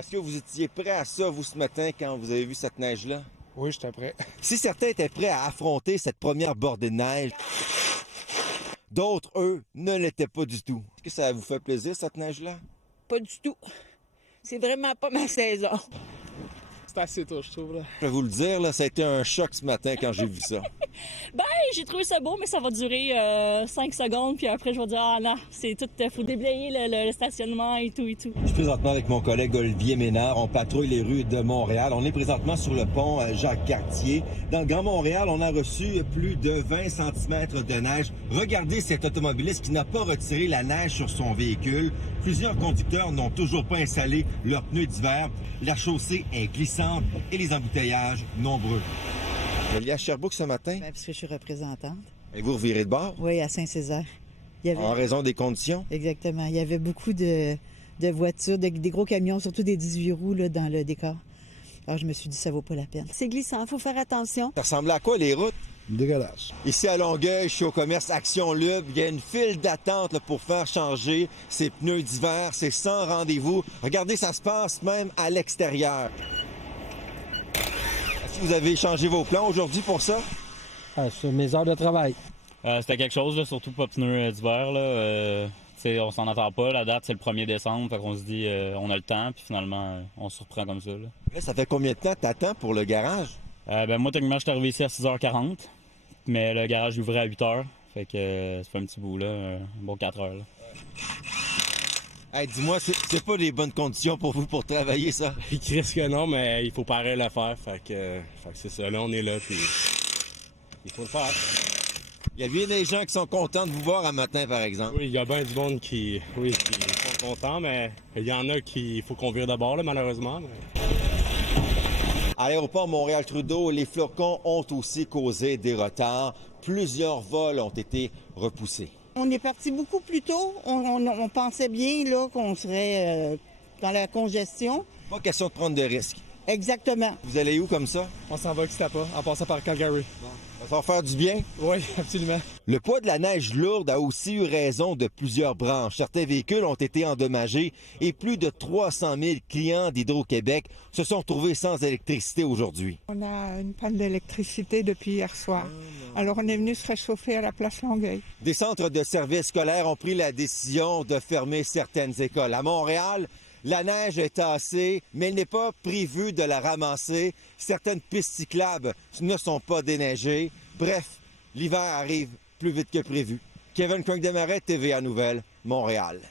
Est-ce que vous étiez prêt à ça, vous, ce matin, quand vous avez vu cette neige-là? Oui, j'étais prêt. Si certains étaient prêts à affronter cette première bordée de neige, d'autres, eux, ne l'étaient pas du tout. Est-ce que ça vous fait plaisir, cette neige-là? Pas du tout. C'est vraiment pas ma saison. C'est assez tôt, je trouve. Là. Je vais vous le dire, là, ça a été un choc ce matin quand j'ai vu ça. Ben, j'ai trouvé ça beau, mais ça va durer 5 secondes, puis après, je vais dire, ah non, c'est tout, faut déblayer le stationnement et tout et tout. Je suis présentement avec mon collègue Olivier Ménard. On patrouille les rues de Montréal. On est présentement sur le pont Jacques-Cartier. Dans le Grand Montréal, on a reçu plus de 20 cm de neige. Regardez cet automobiliste qui n'a pas retiré la neige sur son véhicule. Plusieurs conducteurs n'ont toujours pas installé leurs pneus d'hiver. La chaussée est glissante et les embouteillages nombreux. Vous allez à Sherbrooke ce matin? Bien, parce que je suis représentante. Et vous revirez de bord? Oui, à Saint-Césaire. Il y avait... En raison des conditions? Exactement. Il y avait beaucoup de voitures, des gros camions, surtout des 18 roues là, dans le décor. Alors, je me suis dit, ça vaut pas la peine. C'est glissant, faut faire attention. Ça ressemble à quoi, les routes? Dégueulasse. Ici à Longueuil, je suis au commerce Action Lube. Il y a une file d'attente là, pour faire changer ces pneus d'hiver. C'est sans rendez-vous. Regardez, ça se passe même à l'extérieur. Est-ce que vous avez changé vos plans aujourd'hui pour ça? C'est mes heures de travail. C'était quelque chose, là, surtout pas pneus d'hiver. On s'en attend pas. La date, c'est le 1er décembre. Fait qu'on se dit, on a le temps. Puis finalement, on se reprend comme ça. Là, ça fait combien de temps que t'attends pour le garage? Moi, techniquement, je suis arrivé ici à 6h40. Mais le garage ouvrait à 8h. Fait que ça fait un petit bout, là. Un bon 4 heures. Là. Hey, dis-moi, c'est pas des bonnes conditions pour vous pour travailler, ça? Il risque que non, mais il faut pareil le faire. Fait que c'est ça. Là, on est là, puis il faut le faire. Il y a bien des gens qui sont contents de vous voir un matin, par exemple. Oui, il y a bien du monde qui sont contents, mais il y en a qui faut qu'on vire de bord, là, malheureusement. Mais... À l'aéroport Montréal-Trudeau, les flocons ont aussi causé des retards. Plusieurs vols ont été repoussés. On est parti beaucoup plus tôt. On pensait bien là qu'on serait dans la congestion. Pas question de prendre de risques. Exactement. Vous allez où comme ça? On s'en va à Kitapa, en passant par Calgary. Ça va faire du bien? Oui, absolument. Le poids de la neige lourde a aussi eu raison de plusieurs branches. Certains véhicules ont été endommagés et plus de 300 000 clients d'Hydro-Québec se sont retrouvés sans électricité aujourd'hui. On a une panne d'électricité depuis hier soir. Alors on est venu se réchauffer à la place Longueuil. Des centres de services scolaires ont pris la décision de fermer certaines écoles. À Montréal, la neige est tassée, mais il n'est pas prévu de la ramasser. Certaines pistes cyclables ne sont pas déneigées. Bref, l'hiver arrive plus vite que prévu. Kevin Crank-Desmarais, TVA Nouvelles, Montréal.